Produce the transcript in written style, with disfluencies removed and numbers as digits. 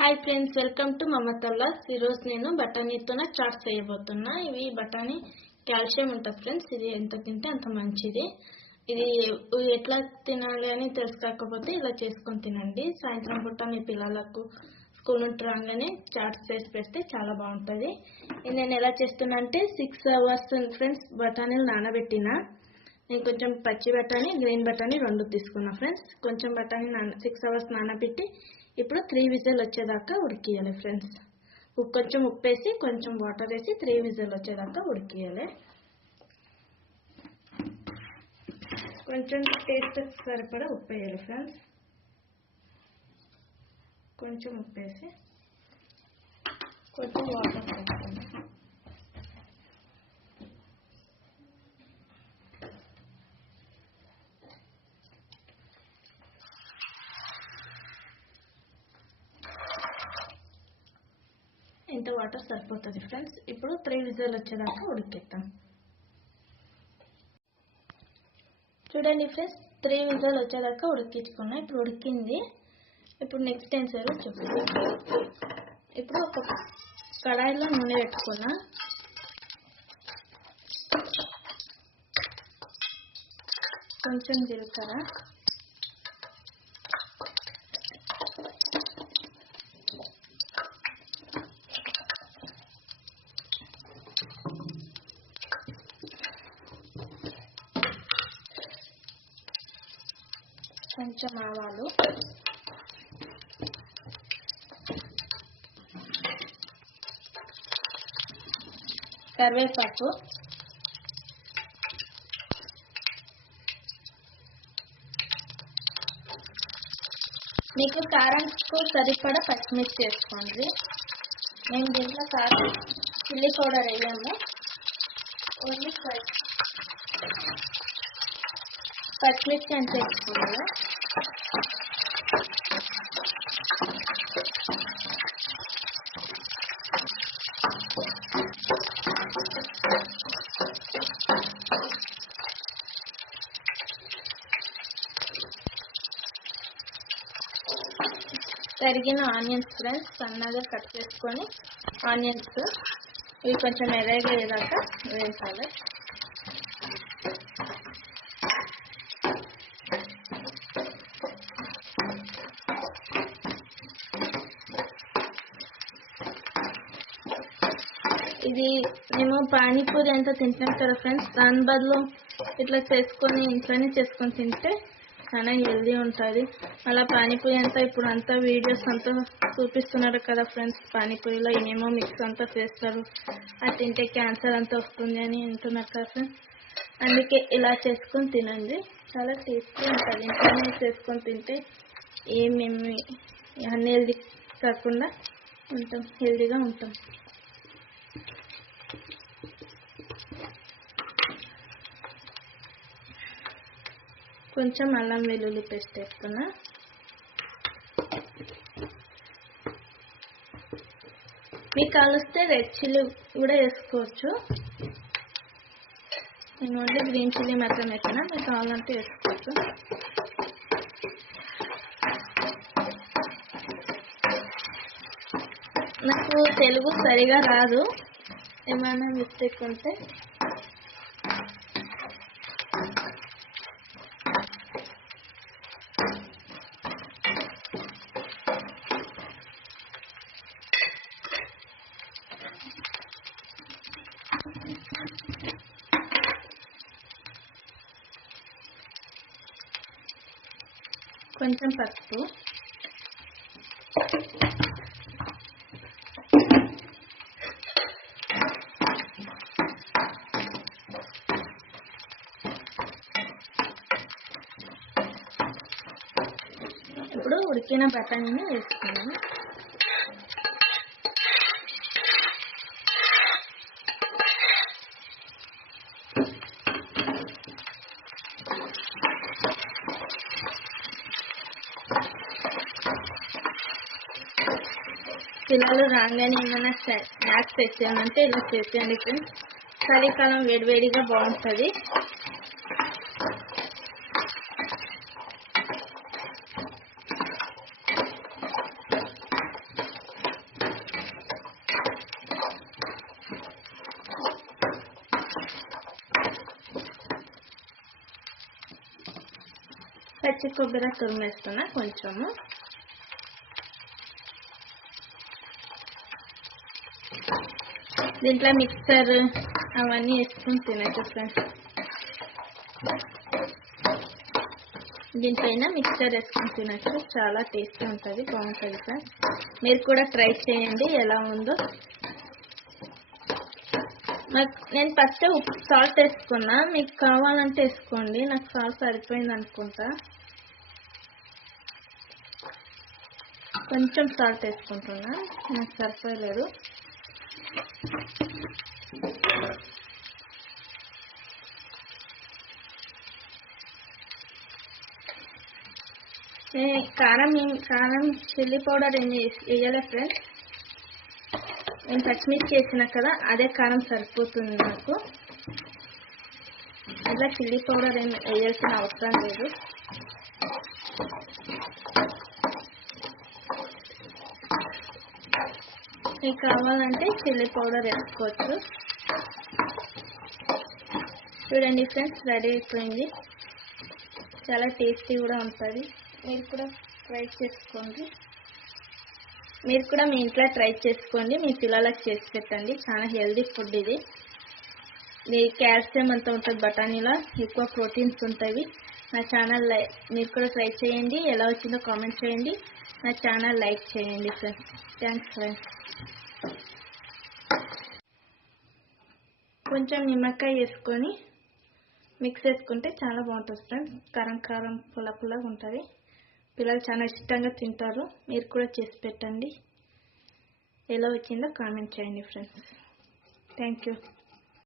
Hi friends, welcome to మమతల్లాస్. ఈరోజు నేను బఠానీతోనే చాట్స్ చేయబోతున్నా. ఇవి బఠానీ కాల్షియం ఉంటుంది ఫ్రెండ్స్. ఇది ఎంత తింటే అంత మంచిది. ఇది ఎట్లా తినాలి అని తెలుసుకోకపోతే ఇలా చేసుకొని తినండి. సాయంత్రం పూట మీ పిల్లలకు స్కూల్ నుండి రాగానే చాట్స్ చేసి పెడితే చాలా బాగుంటుంది. ఇది నేను ఎలా చేస్తున్నా అంటే 6 hours ఫ్రెండ్స్ బఠానీలు నానబెట్టిన. నేను కొంచెం పచ్చి బఠానీ, గ్రీన్ బఠానీ రెండు తీసుకున్నా ఫ్రెండ్స్. కొంచెం బఠానీ 6 hours నానబెట్టి ఇప్పుడు 3 విజిల్ వచ్చేదాకా ఉడికియాలి ఫ్రెండ్స్. కొంచెం ఉప్పు వేసి కొంచెం వాటర్ వేసి 3 విజిల్ వచ్చేదాకా ఉడికియాలి. కొంచెం టేస్ట్ సరిపడా ఉప్పు వేయాలి ఫ్రెండ్స్. కొంచెం ఉప్పు వేసి కొంచెం వాటర్ వేసుకోండి. ఇంత వాటర్ సరిపోతుంది ఫ్రెండ్స్. ఇప్పుడు 3 విజిల్ వచ్చేదాకా ఉడికిద్దాం. చూడండి ఫ్రెండ్స్, 3 విజిల్ వచ్చేదాకా ఉడికించుకున్నా. ఇప్పుడు ఉడికింది. ఇప్పుడు నెక్స్ట్ ఏం చేయాలో చూపిస్తాను. ఇప్పుడు ఒక కడాయిలో నూనె పెట్టుకున్నా. కొంచెం జీలకర్ర, కొంచెం ఆవాలు, కరివేపాకు, మీకు కారంకు సరిపడా పచ్చిమిర్చి వేసుకోండి. మేము దీంట్లో కారం చిల్లీ పౌడర్ వేయము, ఓన్లీ పచ్చిమిర్చి అంత వేసుకున్నాము. తరిగిన ఆనియన్స్ ఫ్రెండ్స్ సన్నగా కట్ చేసుకొని ఆనియన్స్ ఇవి కొంచెం ఎర్రగయ్యేదాకా వేయించాలి. ఇది మేము పానీపూరి అంతా తింటాం కదా ఫ్రెండ్స్, దాని బదులు ఇట్లా చేసుకొని ఇంట్లోనే చేసుకొని తింటే చాలా హెల్దీ ఉంటుంది. అలా పానీపూరి అంతా ఇప్పుడు అంతా వీడియోస్ అంతా చూపిస్తున్నారు కదా ఫ్రెండ్స్. పానీపూరిలో ఏమేమో మిక్స్ అంతా చేస్తారు, అది తింటే క్యాన్సర్ అంతా వస్తుంది అని అంటున్నారు కదా ఫ్రెండ్స్. అందుకే ఇలా చేసుకొని తినండి, చాలా టేస్టీ ఉంటుంది. ఇంట్లోనే చేసుకొని తింటే ఏమేమి అన్హెల్దీ కాకుండా ఉంటాం, హెల్దీగా ఉంటాం. కొంచెం అల్లం వెల్లుల్లి పేస్ట్ వేసుకున్నా. మీకు కావలిస్తే రెడ్ చిల్లీ కూడా వేసుకోవచ్చు. నేను ఓన్లీ గ్రీన్ చిల్లీ మాత్రం వేసినా, మీకు కావాలంటే వేసుకోవచ్చు. నాకు తెలుగు సరిగా రాదు, ఏమైనా మిస్టేక్ ఉంటే కొంచెం పసుపు, ఇప్పుడు ఉడికిన బఠానీని వేసుకున్నాము. పిల్లలు రాగానే ఏమైనా స్నాక్స్ తెచ్చామంటే ఇలా చేసేయండి ఫ్రెండ్స్. చలికాలం వేడివేడిగా బాగుంటుంది. పచ్చి కొబ్బరి తురిమేస్తున్నా కొంచెము. దీంట్లో మిక్సర్ అవన్నీ వేసుకుని తినచ్చు ఫ్రెండ్స్. దీంట్పైన మిక్సర్ వేసుకుని తినచ్చు, చాలా టేస్టీ ఉంటుంది, బాగుంటుంది ఫ్రెండ్స్. మీరు కూడా ట్రై చేయండి ఎలా ఉందో. నేను ఫస్ట్ సాల్ట్ వేసుకున్నా, మీకు కావాలంటే వేసుకోండి. నాకు సాల్ట్ సరిపోయింది అనుకుంటా, కొంచెం సాల్ట్ వేసుకుంటున్నా, నాకు సరిపోయలేదు. కారం చిల్లీ పౌడర్ ఏం వేయలే ఫ్రెండ్స్. నేను పచ్చిమిర్చి వేసిన కదా, అదే కారం సరిపోతుంది నాకు. ఇలా చిల్లీ పౌడర్ ఏం వేయాల్సిన అవసరం లేదు. మీకు కావాలంటే చిల్లీ పౌడర్ వేసుకోవచ్చు. చూడండి ఫ్రెండ్స్, రెడీ అయిపోయింది. చాలా టేస్టీ కూడా ఉంటుంది. మీరు కూడా ట్రై చేసుకోండి. మీరు కూడా మీ ఇంట్లో ట్రై చేసుకోండి, మీ పిల్లలకు చేసి పెట్టండి. చాలా హెల్దీ ఫుడ్ ఇది. కాల్షియం అంతా ఉంటుంది బఠానీలో, ఎక్కువ ప్రోటీన్స్ ఉంటాయి. నా ఛానల్ మీరు కూడా ట్రై చేయండి. ఎలా వచ్చిందో కామెంట్ చేయండి. నా ఛానల్ లైక్ చేయండి ఫ్రెండ్స్. Thanks friends. కొంచెం నిమ్మకాయ వేసుకొని మిక్స్ చేసుకుంటే చాలా బాగుంటుంది ఫ్రెండ్స్. కారం కారం పుల్ల పుల్లగా ఉంటుంది. పిల్లలు చాలా ఇష్టంగా తింటారు. మీరు కూడా చేసి పెట్టండి. ఎలా వచ్చిందో కామెంట్ చేయండి ఫ్రెండ్స్. Thank you.